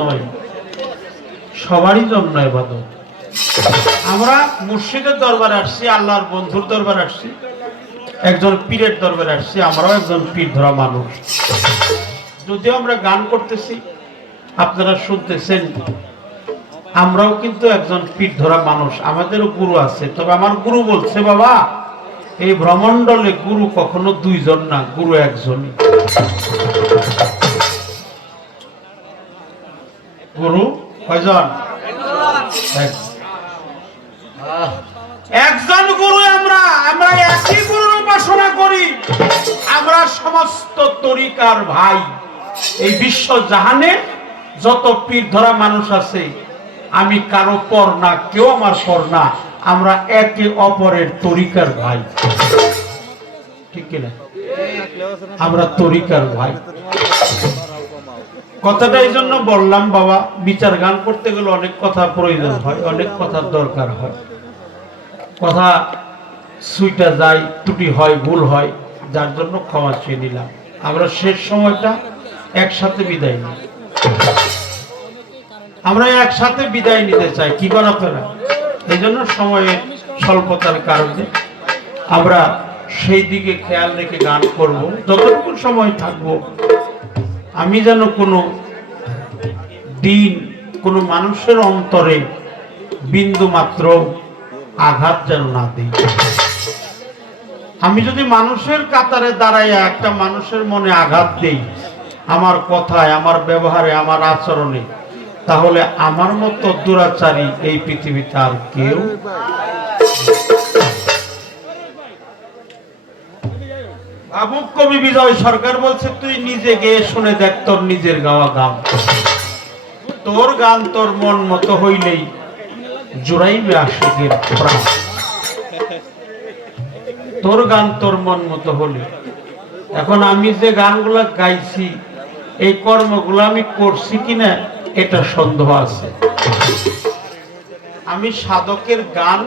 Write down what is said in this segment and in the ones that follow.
নয়, সবারই জন্য আমরা মুর্শিদের আসছি, আল্লাহর বন্ধুর আসছি, একজন পীরের আসছি, আমরাও একজন পীর ধরা মানুষ। যদিও আমরা গান করতেছি, আপনারা শুনতেছেন, আমরাও কিন্তু একজন পীর ধরা মানুষ, আমাদেরও গুরু আছে, তবে আমার গুরু বলছে, বাবা, এই ভ্রমণ্ডলে গুরু কখনো দুইজন না, গুরু একজনই। গুরু, কয়জন? একজন গুরু আমরা আমরা একই গুরুর উপাসনা করি। আমরা সমস্ত তরিকার ভাই। এই বিশ্ব জাহানে যত পীর ধরা মানুষ আছে, আমি কারও পর না, কেউ আমার পর না, আমরা একে অপরের তরিকার ভাই। ঠিক কিনা? আমরা তরিকার ভাই। কথাটা এই জন্য বললাম, বাবা, বিচার গান করতে গেলে অনেক কথা প্রয়োজন হয়, অনেক কথার দরকার হয়। কথা সুইটা যায় ত্রুটি হয়, ভুল হয়, যার জন্য ক্ষমা চেয়ে নিলাম। আমরা শেষ সময়টা একসাথে বিদায় নিই। আমরা একসাথে বিদায় নিতে চাই, কি বল আপনারা এই জন্য সময়ের স্বল্পতার কারণে আমরা সেই দিকে খেয়াল রেখে গান করব। যতটুকু সময় থাকব আমি যেন কোনো দিন, কোনো মানুষের অন্তরে বিন্দু মাত্র আঘাত যেন না দিই। আমি যদি মানুষের কাতারে দাঁড়াইয়া একটা মানুষের মনে আঘাত দেই, আমার কথায়, আমার ব্যবহারে, আমার আচরণে, তাহলে আমার মতো দুরাচারী এই পৃথিবীতে আর কেউ ভাবুক কবি বিজয় সরকার বলছে, তুই নিজে শুনে দেখ তোর নিজের গাওয়া গান তোর গান তোর মন মতো হইলেই আশিকের প্রাণ। তোর গান তোর মন মতো হলে। এখন আমি যে গানগুলা গাইছি, এই কর্মগুলো আমি করছি কিনা, এটা সন্দেহ আছে। আমি সাধকের গান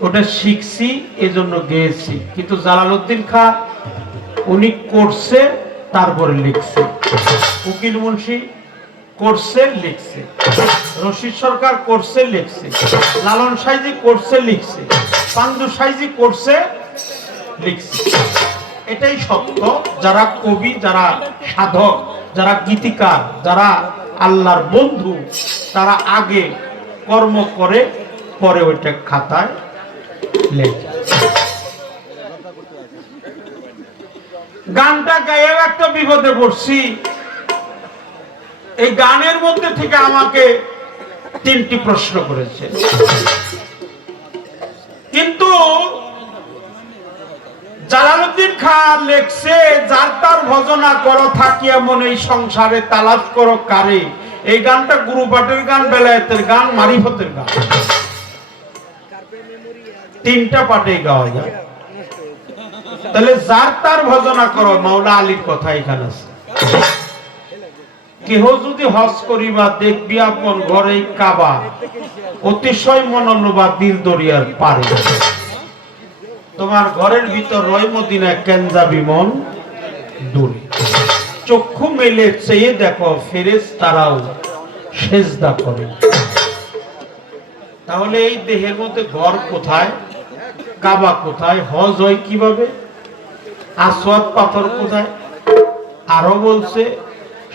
ওটা শিখছি, এজন্য গেয়েছি। কিন্তু জালালউদ্দিন খা, উনি করছে, তারপরে লিখছে। উকিল মুন্সি করছে, লিখছে। রশিদ সরকার করছে, লিখছে। লালন সাইজি করছে, লিখছে। পান্দু সাইজি করছে, লিখছে। এটাই সত্য। যারা কবি, যারা সাধক, যারা গীতিকার, যারা আল্লাহর বন্ধু, তারা আগে কর্ম করে, পরে ওইটা খাতায় গানটা গায়ে একটা বিপদে পড়ছি। এই গানের মধ্যে থেকে আমাকে তিনটি প্রশ্ন করেছে। কিন্তু জালালুদ্দিন খান লেখছে, যার তার ভজনা করো, থাকিয়া মনে এই সংসারে তালাশ করো কারে? এই গানটা গুরুপাটের গান, বেলায়েতের গান, মারিফতের গান। তিনটা পাটে গাওয়া যায়। তাহলে যার তার ভজনা করো, মাওলা আলীর কথা এখানে আছে। কেহ যদি হজ করিবা, দেখবি আপন ঘরে কাবা, অতিশয় মনোনবা দিল দরিয়ার পারে। তোমার ঘরের ভিতর রয় মদিনা কেন্দ্রা মন? দূরে। চক্ষু মেলে চেয়ে দেখো ফেরেস তারাও সেজদা করে। তাহলে এই দেহের মধ্যে ঘর কোথায়? কাবা কোথায়? হজ হয় কীভাবে? আসওয়াদ পাথর কোথায়? আরও বলছে,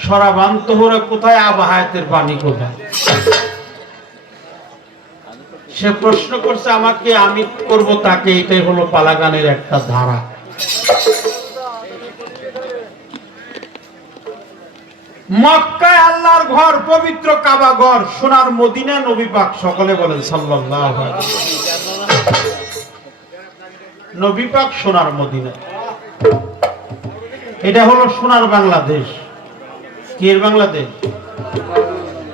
সরাবান তোহরা কোথায়? আবাহায়াতের পানি কোথায়? সে প্রশ্ন করছে, আমাকে আমি করব তাকে? এটাই হলো পালাগানের একটা ধারা। মক্কায় আল্লাহর ঘর, পবিত্র কাবা ঘর, সোনার মদিনা নবী পাক সকলে বলেন সাল্লাল্লাহু আলাইহি নবী পাক সোনার মদিনা। এটা হলো সোনার বাংলাদেশ। কি এর বাংলাদেশ?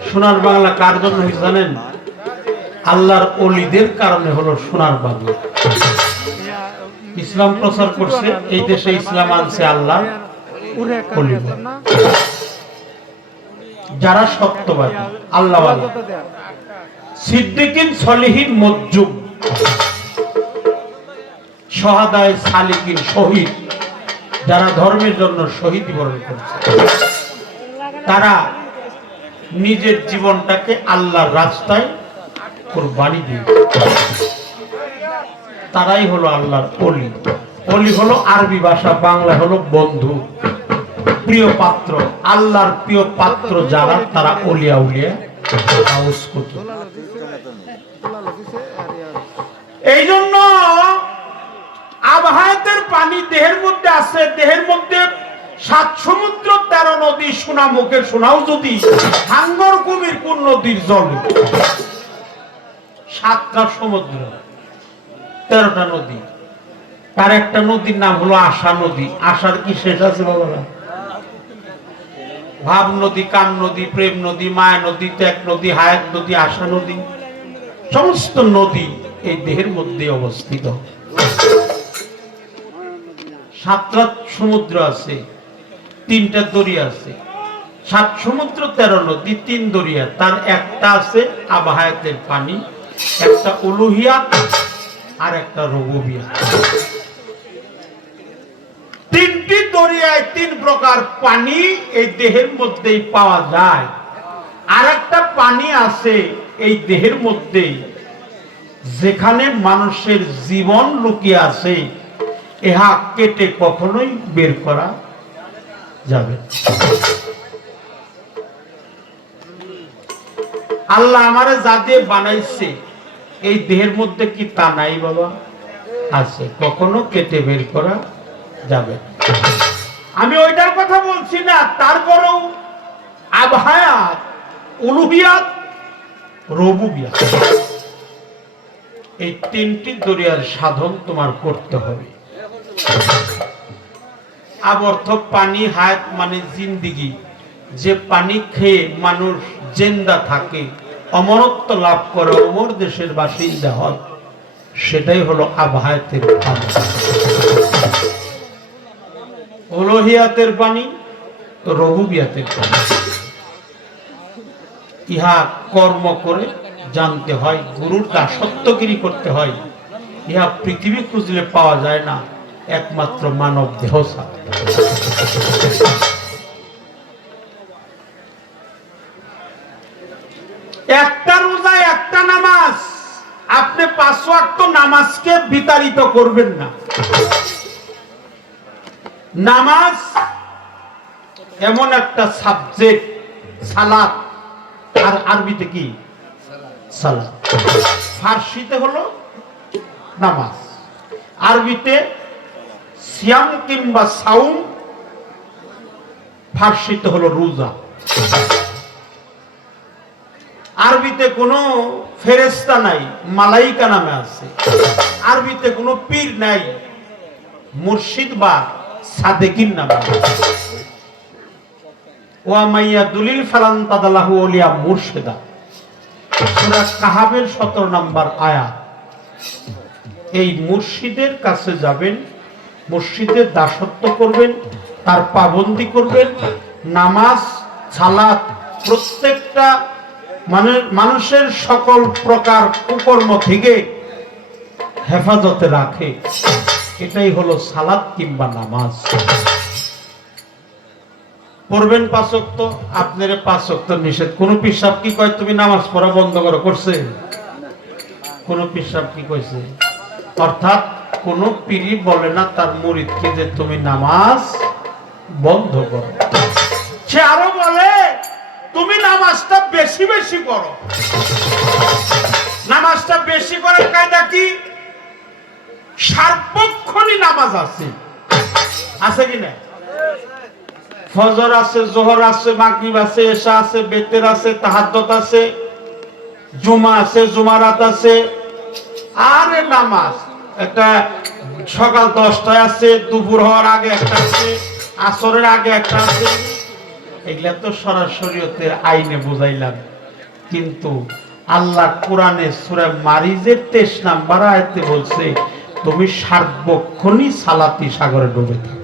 সোনার বাংলা কার জন্য জানেন? আল্লাহর অলিদের কারণে হলো সোনার বাংলা। ইসলাম প্রচার করছে, এই দেশে ইসলাম আনছে আল্লাহ যারা সত্যবাদী আল্লাহ সিদ্দিকিন সলিহীন মজ্জুম। সহাদায় সালিকিন শহীদ যারা ধর্মের জন্য শহীদ বরণ করছে। তারা নিজের জীবনটাকে আল্লাহর রাস্তায় কোরবানি দিয়ে তারাই হলো আল্লাহর অলি। অলি হলো আরবি ভাষা বাংলা হলো বন্ধু। প্রিয় পাত্র আল্লাহর প্রিয় পাত্র যারা তারা অলিয়া উলিয়া এই জন্য আবহাওয়াতের পানি দেহের মধ্যে আছে, দেহের মধ্যে সাত সমুদ্র, তেরো নদী, সোনা মুখে শোনাও যদি হাঙ্গর কুমির কোন নদীর জল? সাতটা সমুদ্র, তেরোটা নদী। তার একটা নদীর নাম হলো আশা নদী। আশার কি শেষ আছে বাবা? ভাব নদী কাম নদী, প্রেম নদী, মায়া নদী, ত্যাগ নদী, হায়াত নদী, আশা নদী। সমস্ত নদী এই দেহের মধ্যে অবস্থিত। সাতটা সমুদ্র আছে, তিনটা দরিয়া আছে। সাত সমুদ্র, তেরো নদী, তিন দরিয়া। তার একটা আছে আবাহায়াতের পানি, একটা উলুহিয়া আর একটা রঘুবিয়া তিনটি দরিয়ায় তিন প্রকার পানি এই দেহের মধ্যেই পাওয়া যায়। আর একটা পানি আছে এই দেহের মধ্যেই, যেখানে মানুষের জীবন লুকিয়ে আছে। ইহা কেটে কখনোই বের করা যাবে আল্লাহ আমারে যা দিয়ে বানাইছে, এই দেহের মধ্যে কি তা নাই বাবা? আছে, কখনো কেটে বের করা যাবে আমি ওইটার কথা বলছি না, তারপরেও আবহায়াত উলুবিয়াত রবুবিয়াত। এই তিনটি দরিয়ার সাধন তোমার করতে হবে। আবর্থ পানি হায়াত মানে জিন্দিগি। যে পানি খেয়ে মানুষ জেন্দা থাকে, অমরত্ব লাভ করে, অমর দেশের বাসিন্দা হয়, সেটাই হলো আবহায়াতের পানি। ওলোহিয়াতের পানি, রঘুবিয়াতের পানি। ইহা কর্ম করে জানতে হয়, গুরুর দাসত্বগিরি করতে হয়। ইহা পৃথিবী খুঁজলে পাওয়া যায় না। একমাত্র মানব দেহ একটা রোজা, একটা নামাজ। আপনি পাঁচ নামাজকে বিতাড়িত করবেন না। নামাজ এমন একটা সাবজেক্ট সালাত। আর আরবিতে কি? সালাত। ফার্সিতে হলো নামাজ। আরবিতে সিয়াম কিংবা সাউম ফার্সিতে হলো রোজা। আরবিতে কোনো ফেরেস্তা নাই, মালাইকা নামে আছে। আরবিতে কোনো পীর নাই, মুর্শিদ বা সাদেকিন নামে। ওয়া মাইয়া দুলিল ফালান তাদালাহু ওলিয়া মুর্শিদা। সূরা কাহাবের 17 নাম্বার আয়াত। এই মুর্শিদের কাছে যাবেন মুর্শিদের দাসত্ব করবেন, তার পাবন্দি করবেন, নামাজ, সালাত, প্রত্যেকটা মানে মানুষের সকল প্রকার কুকর্ম থেকে হেফাজতে রাখে। এটাই হলো সালাত কিংবা নামাজ। পড়বেন পাঁচক্ত আপনার পাঁচক্ত নিষেধ। কোন পিসাব কি কয়, তুমি নামাজ পড়া বন্ধ করো, করছে? কোন পিসাব কি কইছে? অর্থাৎ কোন পীরই বলে না তার মুরিদকে যে তুমি নামাজ বন্ধ করো। সে আরও বলে, তুমি নামাজটা বেশি বেশি করো। নামাজটা বেশি করার কায়দা কি? সার্বক্ষণই নামাজ আছে। আছে কি না? ফজর আছে, জোহর আছে, মাগরিব আছে, এশা আছে, বেতের আছে, তাহাজ্জুদ আছে, জুমা আছে, জুমারাত আছে। আরে নামাজ একটা সকাল দশটায় আছে দুপুর হওয়ার আগে একটা আছে আসরের আগে একটা আছে এগুলা তো সরাসরিয়তের আইনে বুঝাইলাম। কিন্তু আল্লাহ কোরআনে সূরা মারিজের 23 নাম্বার আয়াতে বলছে তুমি সার্বক্ষণই সালাতি সাগরে ডুবে থাকো।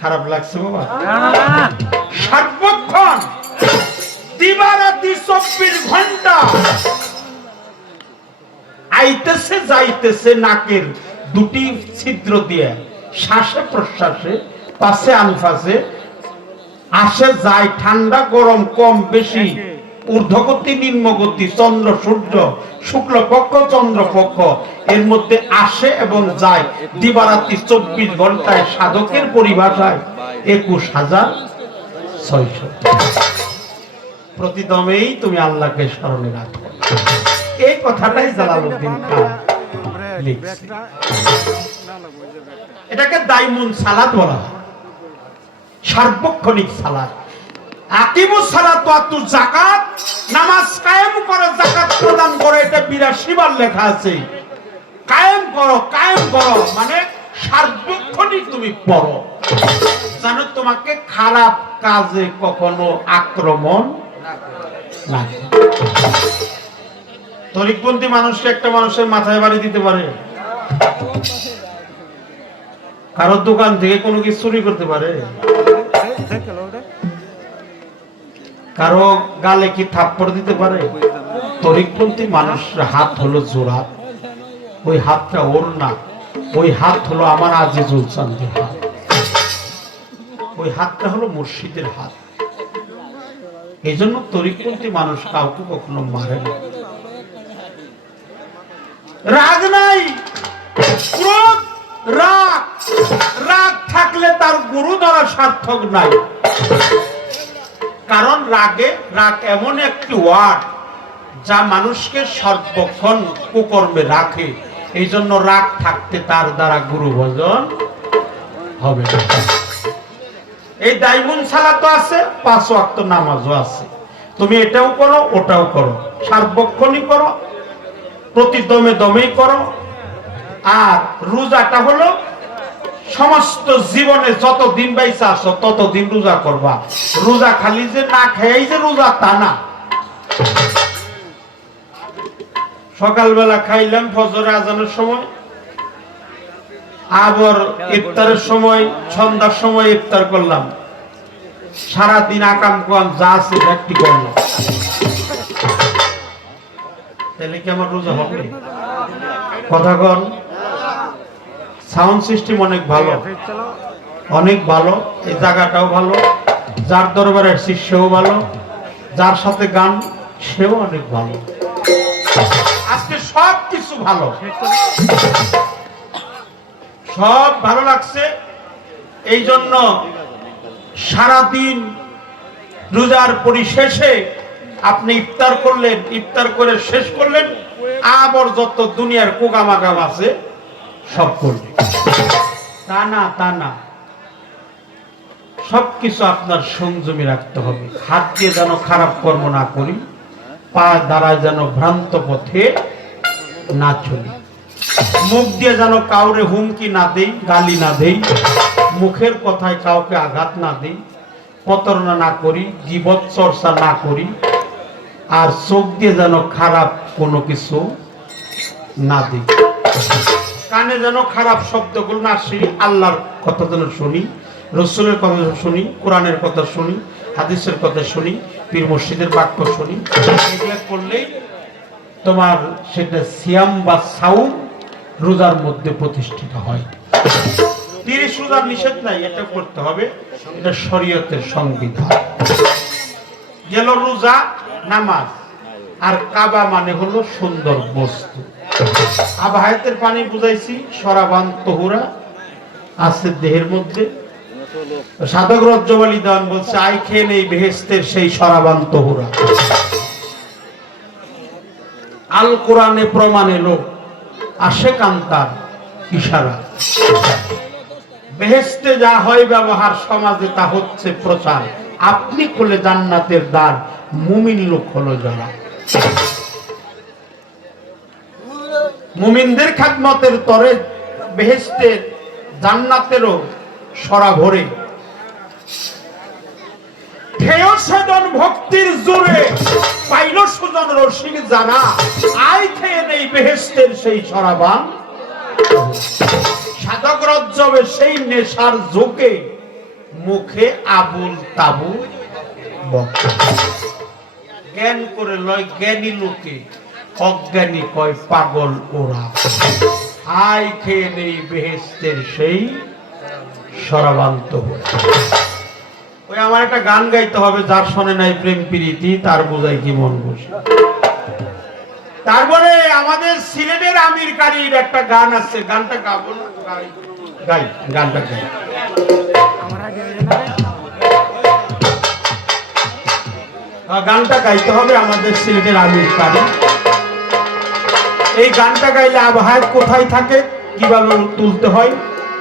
খারাপ লাগছে বাবা? দিবারাতি চব্বিশ ঘণ্টা। আইতেছে, যাইতেছে, নাকের দুটি ছিদ্র দিয়ে। শ্বাসে, প্রশ্বাসে, পাশে, আনফাসে। আসে, যায়, ঠান্ডা, গরম, কম, বেশি। ঊর্ধ্বগতি, নিম্নগতি, চন্দ্র, সূর্য, শুক্লপক্ষ, চন্দ্রপক্ষ। এর মধ্যে আসে এবং যায়। দিবারাত্রি চব্বিশ ঘন্টায় সাধকের পরিভাষায় একুশ হাজার ছয়শো। প্রতিদমেই তুমি আল্লাহকে স্মরণে রাখো। এই কথাটাই জালালউদ্দিন এটাকে দাইমুন সালাত বলা হয়। সার্বক্ষণিক সালাত আকিমুস সালাত নামাজ কায়েম প্রদান করে, এটা 82 বার লেখা আছে। কায়েম করো কায়েম করো মানে সার্বক্ষণিক তুমি পড়ো। জানো তোমাকে খারাপ কাজে কখনো আক্রমণ তরিকপন্থী মানুষকে একটা মানুষের মাথায় বাড়ি দিতে পারে। কারোর দোকান থেকে কোনো কিছু চুরি করতে পারে। কারও গালে কি থাপ্পড় দিতে পারে? তরিকপন্থী মানুষের হাত হলো জোড়া। ওই হাতটা ওর না। ওই হাত হলো আমার আজিজুল চান্দের হাত। ওই হাতটা হলো মুর্শিদের হাত। এই জন্য তরিকপন্থী মানুষ কাউকে কখনো মারে না। রাগ নাই। ক্রোধ, রাগ। রাগ থাকলে তার গুরু ধরা সার্থক নাই। কারণ রাগে, রাগ এমন একটি ওয়ার্ড যা মানুষকে সর্বক্ষণ কুকর্মে রাখে। এই জন্য রাগ থাকতে তার দ্বারা গুরু ভজন হবে না। এই দাইমুন সালাতো আছে, পাঁচ ওয়াক্ত নামাজও আছে। তুমি এটাও করো, ওটাও করো। সার্বক্ষণই করো প্রতি দমে দমেই করো। আর রোজাটা হলো সমস্ত জীবনে যত দিন বাইসা আসো তত দিন রোজা করবা। রোজা খালি যে না খেয়েই যে রোজা তা না। সকালবেলা খাইলাম ফজরে আজানের সময়। আবার ইফতারের সময়, সন্ধ্যার সময় ইফতার করলাম। সারাদিন আকাম কাম যা আছে একটি করলাম। তাহলে কি আমার রোজা হবে? কথা কন। সাউন্ড সিস্টেম অনেক ভালো। অনেক ভালো। এই জায়গাটাও ভালো। যার দরবারের শিষ্যও ভালো। যার সাথে গান, সেও অনেক ভালো। আজকে সব কিছু ভালো। সব ভালো লাগছে। এই জন্য সারাদিন রোজার পরিশেষে আপনি ইফতার করলেন, ইফতার করে শেষ করলেন আবার যত দুনিয়ার কোকামাকাম আছে, সব করলেন তা না তা না। সবকিছু আপনার সংযমী রাখতে হবে। হাত দিয়ে যেন খারাপ কর্ম না করি, পা দ্বারা যেন ভ্রান্ত পথে না চলি। মুখ দিয়ে যেন কাউরে হুমকি না দেই, গালি না দেই, মুখের কথায় কাউকে আঘাত না দেই, প্রতারণা না করি জীবত চর্চা না করি, আর চোখ দিয়ে যেন খারাপ কোনো কিছু না দিই। কানে যেন খারাপ শব্দগুলো না শুনি, আল্লাহর কথা যেন শুনি, রসুলের কথা শুনি, কোরআনের কথা শুনি, হাদিসের কথা শুনি, পীর মসজিদের বাক্য শুনি, এগুলো করলেই তোমার সেটা সিয়াম বা সাউম রোজার মধ্যে প্রতিষ্ঠিত হয়। তিরিশ রোজার নিষেধ নাই এটা করতে হবে। এটা শরীয়তের সংবিধান। গেল রোজা নামাজ। আর কাবা মানে হলো সুন্দর বস্তু। আবাহায়তের পানি বুঝাইছি সরাবান তহুরা আছে দেহের মধ্যে। সাধক রজ্জবালি দান বলছে আই খেয়ে নেই বেহেস্তের সেই সরাবান তহুরা। আল কোরআনে প্রমাণ এলো আসে কান্তার ইশারা। বেহেস্তে যা হয় ব্যবহার, সমাজে তা হচ্ছে প্রচার। আপনি খুলে জান্নাতের দ্বার, মুমিন লোক হলো যারা। মুমিনদের খাদমতের তরে বেহেস্তের জান্নাতেরও সরা ভরে। খেয় সেজন ভক্তির জোরে, পাইল সুজন রসিক জানা নেই বেহেস্তের সেই সরাবান। সাধক রজ্জবে সেই নেশার জোকে মুখে আবুল তাবু জ্ঞান করে লয় জ্ঞানী লোকে, অজ্ঞানী কয় পাগল ওরা। আই খেয়ে নেই বেহেস্তের সেই সরাবান্ত ওই আমার একটা গান গাইতে হবে, যার শোনে নাই প্রেম প্রীতি, তার বোঝাই কি মন বসে। তারপরে আমাদের সিলেটের আমির কারির একটা গান আছে, গানটা গাবো গাই। গানটা গাই। গানটা গাইতে হবে আমাদের সিলেটের আমির কারি। এই গানটা গাইলে আবহাওয়া কোথায় থাকে কীভাবে তুলতে হয়,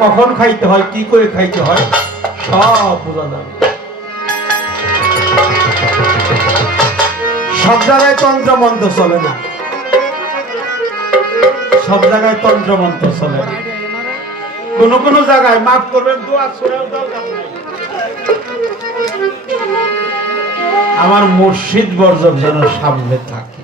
কখন খাইতে হয়, কি করে খাইতে হয়, সব বোঝা যাবে। সব জায়গায় তন্ত্রমন্ত্র চলে না। সব জায়গায় তন্ত্রমন্ত্র চলে। কোন কোন জায়গায় মাফ করবেন, দোয়া নাই। আমার মুর্শিদ বর্জক যেন সামনে থাকে।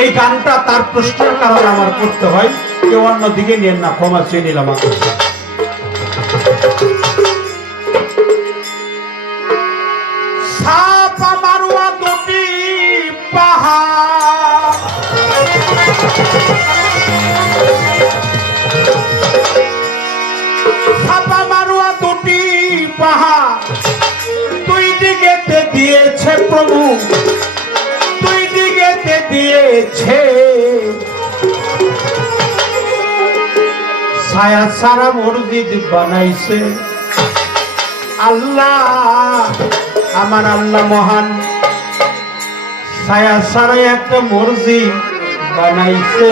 এই গানটা তার প্রশ্নের কারণে আমার করতে হয়। কেউ অন্যদিকে নিয়ে না, ক্ষমা চেয়ে নিলাম আপনার দুই দিকেতে দিয়েছে। ছায়া সারা মসজিদ বানাইছে। আল্লাহ, আমার আল্লাহ মহান। ছায়া সারা একটা মসজিদ বানাইছে।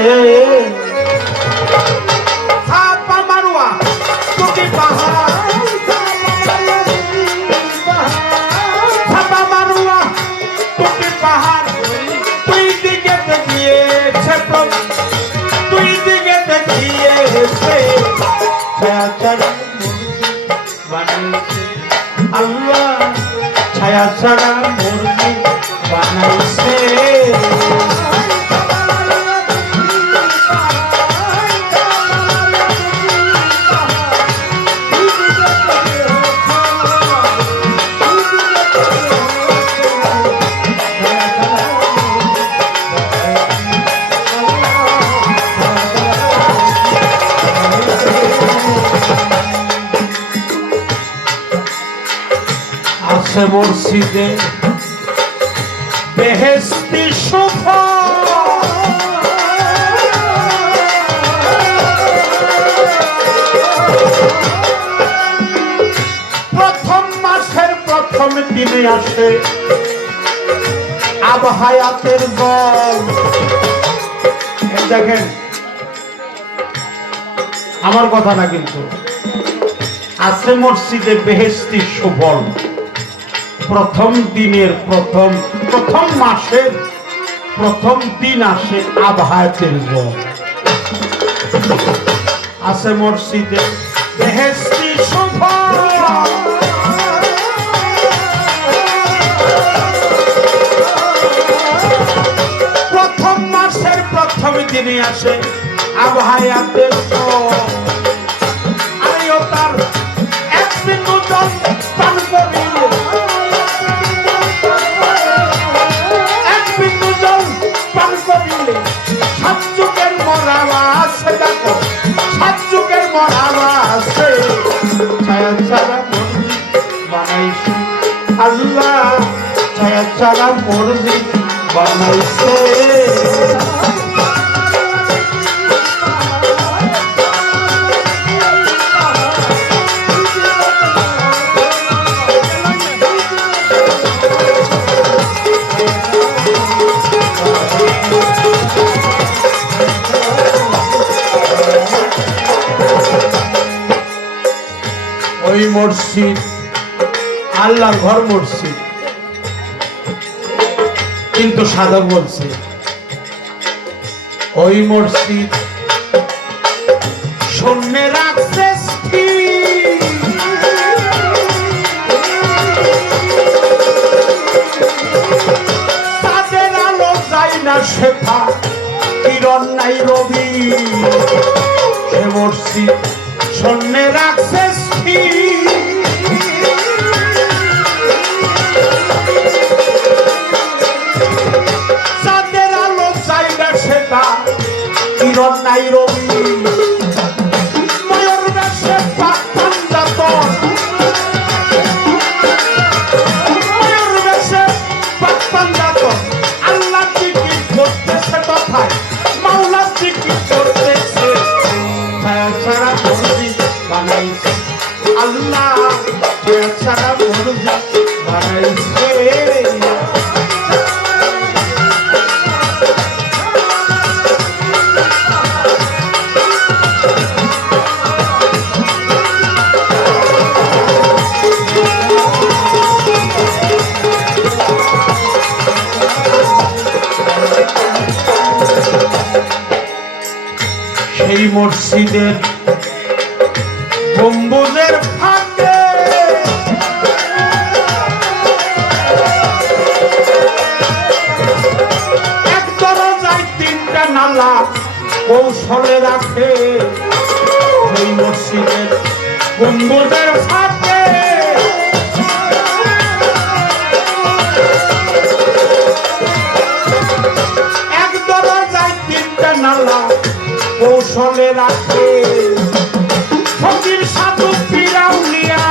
ছায়া আছে মসজিদে বেহেস্তি প্রথম মাসের প্রথম দিনে আসে আবহায়াতের এই দেখেন, আমার কথা না কিন্তু আছে মসজিদে বেহেস্তি সুফল প্রথম দিনের প্রথম প্রথম মাসের প্রথম দিন আসে আবহায়াতের জল। আছে মসজিদে বেহেস্তি শুভ প্রথম মাসের প্রথম দিনে আসে আবহায়াতের জল। ছাড়া। বানাইছে ওই মসজিদ আল্লাহর ঘর মসজিদ। কিন্তু সাধক বলছে ওই মসজিদ মিলন নাই রবি। সেই মসজিদের ফাঁকে। এক দরজায় তিনটা নালা কৌশলে রাখে। সেই মসজিদের গম্বুজের ফাঁকে। নালা কৌশলে রাখে ফকির সাধু পিরাউলিয়া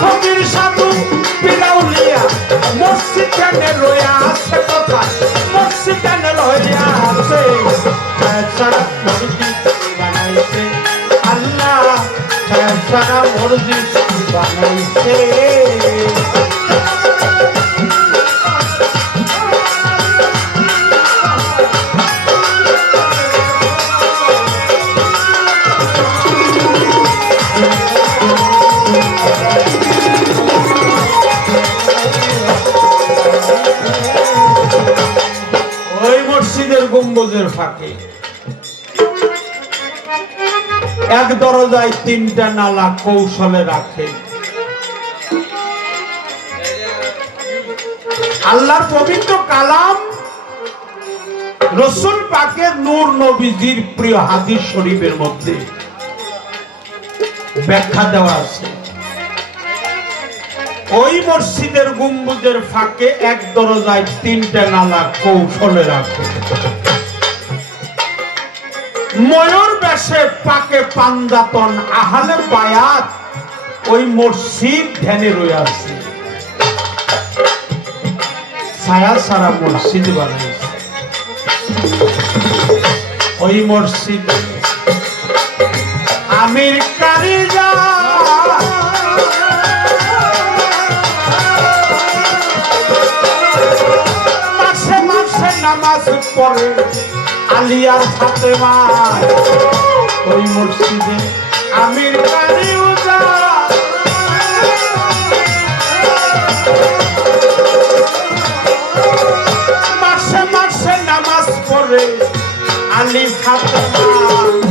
ফকির সাধু পিরাউলিয়া মসজিদ কেনে রয়ে আছে কথা মসজিদ কেনে রয়ে আছে। সারা মসজিদ বানাইছে আল্লাহ সারা মসজিদ বানাইছে তিনটা নালা কৌশলে রাখে। আল্লাহর পবিত্র কালাম রসুল পাকের নূর নবীজির প্রিয় হাদিস শরীফের মধ্যে ব্যাখ্যা দেওয়া আছে। ওই মসজিদের গম্বুজের ফাঁকে এক দরজায় তিনটা নালা কৌশলে রাখে। ময়ূর বেশে পাকে পাঞ্জাতন আহালে বায়াত, ওই মসজিদ ধ্যানে রয়ে আছে ছায়া সারা মসজিদ বানাইছে। ওই মসজিদ। আমির কারিজা মাসে মাসে নামাজ পড়ে। আলিয়ার সাথে ওই মসজিদে আমির মাসে মাসে নামাজ পড়ে আলি ফাতেমা